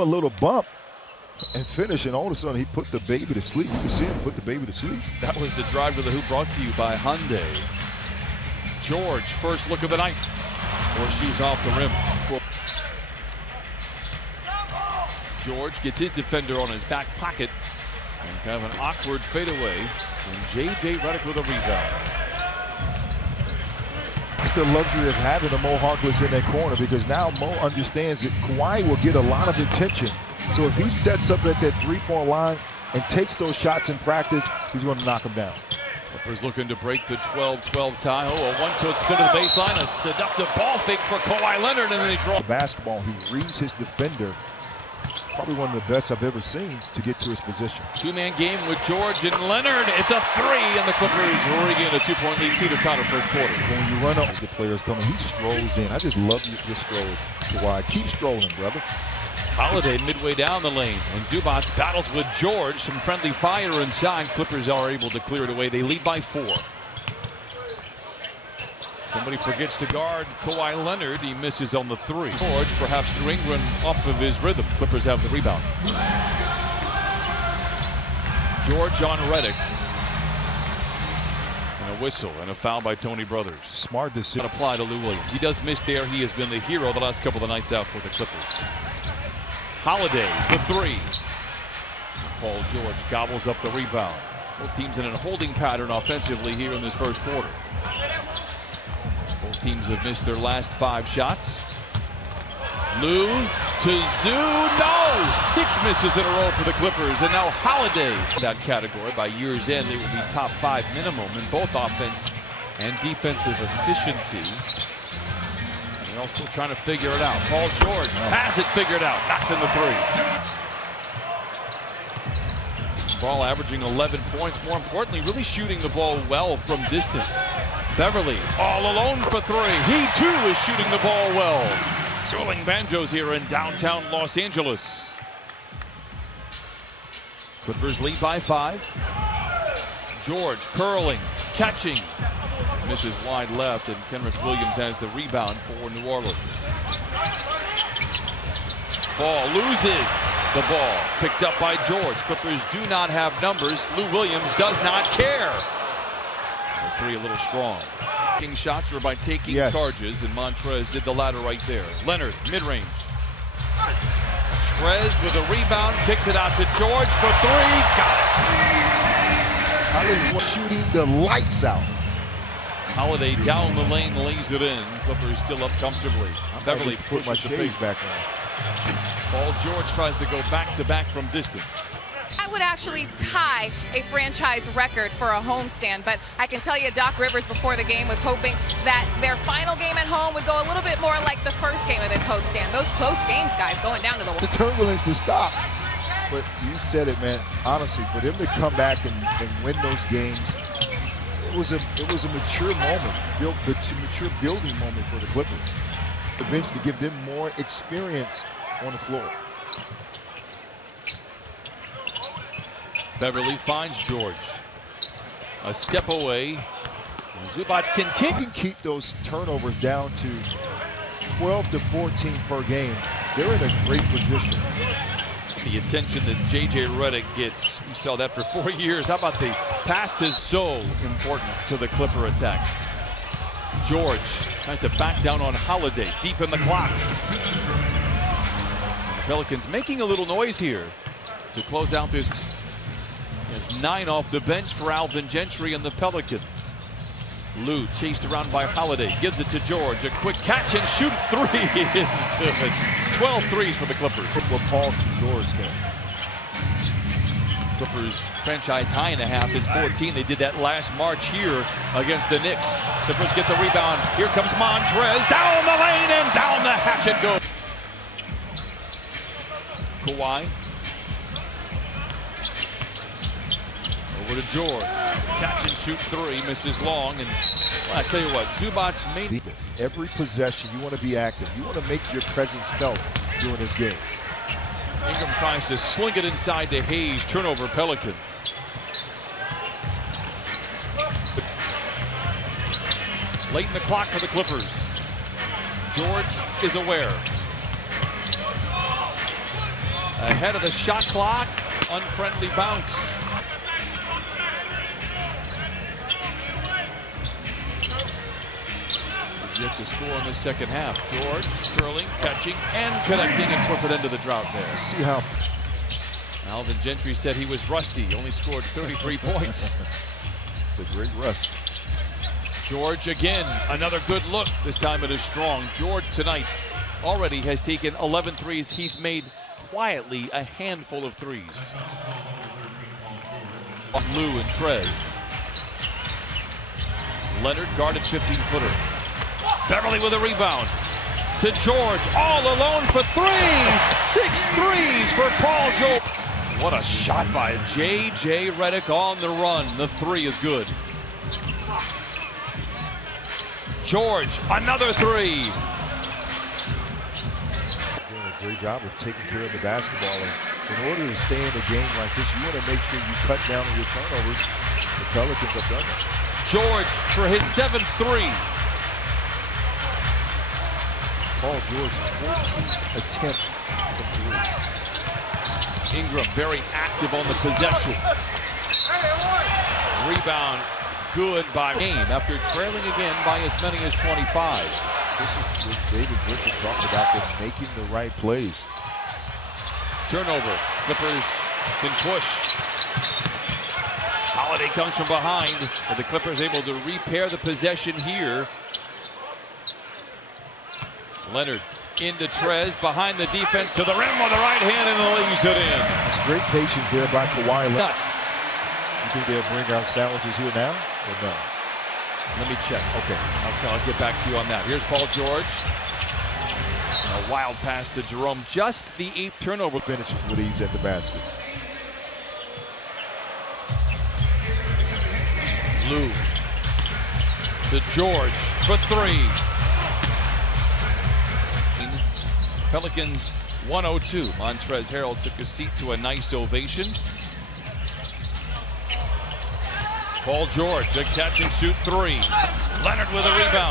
a little bump and finish, and all of a sudden he put the baby to sleep. You can see him put the baby to sleep. That was the drive to the hoop brought to you by Hyundai. George, first look of the night. Or she's off the rim. George gets his defender on his back pocket. And kind of an awkward fadeaway. And J.J. Redick with a rebound. It's the luxury of having a Mo Harkless in that corner, because now Mo understands that Kawhi will get a lot of attention. So if he sets up at that three-point line and takes those shots in practice, he's going to knock them down. Clippers looking to break the 12-12 tie. Oh, a one-toed spin to the baseline. A seductive ball fake for Kawhi Leonard, and then they draw. The basketball, he reads his defender. Probably one of the best I've ever seen to get to his position. Two-man game with George and Leonard. It's a three, and the Clippers regain a 2-point lead to the top of first quarter. When you run up the players coming, he strolls in. I just love your stroll, Kawhi. Keep strolling, brother. Holiday midway down the lane, and Zubac battles with George. Some friendly fire inside. Clippers are able to clear it away. They lead by 4. Somebody forgets to guard Kawhi Leonard. He misses on the 3. George, perhaps through Ingram, off of his rhythm. Clippers have the rebound. George on Redick. And a whistle and a foul by Tony Brothers. Smart decision. Apply to Lou Williams. He does miss there. He has been the hero the last couple of nights out for the Clippers. Holiday, the 3. Paul George gobbles up the rebound. Both teams in a holding pattern offensively here in this first quarter. Both teams have missed their last 5 shots. Lou to Zoo, no! 6 misses in a row for the Clippers, and now Holiday. That category, by year's end, they will be top 5 minimum in both offense and defensive efficiency. And they're all still trying to figure it out. Paul George has it figured out, knocks in the 3. Ball averaging 11 points. More importantly, really shooting the ball well from distance. Beverly all alone for 3. He too is shooting the ball well. Swirling banjos here in downtown Los Angeles. Clippers lead by 5. George curling, catching. Misses wide left, and Kenrich Williams has the rebound for New Orleans. Ball loses the ball. Picked up by George. Clippers do not have numbers. Lou Williams does not care. The 3 a little strong. Taking shots or by taking charges, and Montrez did the latter right there. Leonard, mid-range. Trez with a rebound, kicks it out to George for 3. Got it. Holiday shooting the lights out. Holiday down the lane, lays it in. Clippers still up comfortably. Beverly put my shades back on. Paul George tries to go back-to-back from distance. That would actually tie a franchise record for a homestand, but I can tell you Doc Rivers before the game was hoping that their final game at home would go a little bit more like the first game of this homestand. Those close games, guys, going down to the wall. The turbulence to stop. But you said it, man. Honestly, for them to come back and win those games, it was a mature moment, mature building moment for the Clippers. The bench to give them more experience on the floor. Beverly finds George. A step away. Zubac continue. Keep those turnovers down to 12 to 14 per game. They're in a great position. The attention that J.J. Redick gets, we saw that for 4 years. How about the pass is so important to the Clipper attack. George tries to back down on Holiday, deep in the clock. The Pelicans making a little noise here to close out this. There's 9 off the bench for Alvin Gentry and the Pelicans. Lou chased around by Holiday, gives it to George. A quick catch and shoot 3 is good. 12 threes for the Clippers. What Paul George can. Clippers franchise high in a half is 14. They did that last March here against the Knicks. Clippers get the rebound. Here comes Montrez down the lane and down the hatchet goes. Kawhi. Over to George. Catch and shoot 3, misses long, and well, I tell you what, Zubac made every possession. You want to be active. You want to make your presence felt during this game. Ingram tries to sling it inside to Hayes. Turnover, Pelicans. Late in the clock for the Clippers. George is aware. Ahead of the shot clock, unfriendly bounce. Yet to score in the second half. George Sterling catching and connecting and puts it into the drought there. See how Alvin Gentry said he was rusty. He only scored 33 points. it's a great rust. George again, another good look. This time it is strong. George tonight already has taken 11 threes. He's made quietly a handful of threes. Lou and Trez. Leonard guarded 15-footer. Beverly with a rebound. To George, all alone for three. 6 threes for Paul George. What a shot by J.J. Redick on the run. The three is good. George, another three. Doing a great job of taking care of the basketball. And in order to stay in a game like this, you want to make sure you cut down on your turnovers. The Pelicans have done that. George for his 7th three. Paul George, 14th attempt from three. Ingram very active on the possession. Rebound good by game after trailing again by as many as 25. This is what David Griffin talked about, them making the right plays. Turnover. Clippers can push. Holiday comes from behind, but the Clippers able to repair the possession here. Leonard into Trez, behind the defense, to the rim with the right hand and lays it in. It's great patience there by Kawhi Leonard. Nuts. You think they'll bring out sandwiches here now, or no? Let me check. Okay, I'll get back to you on that. Here's Paul George. A wild pass to Jerome. Just the 8th turnover. Finishes with ease at the basket. Lou to George for three. Pelicans 102. Montrezl Harrell took a seat to a nice ovation. Paul George, a catch and shoot three. Leonard with a rebound.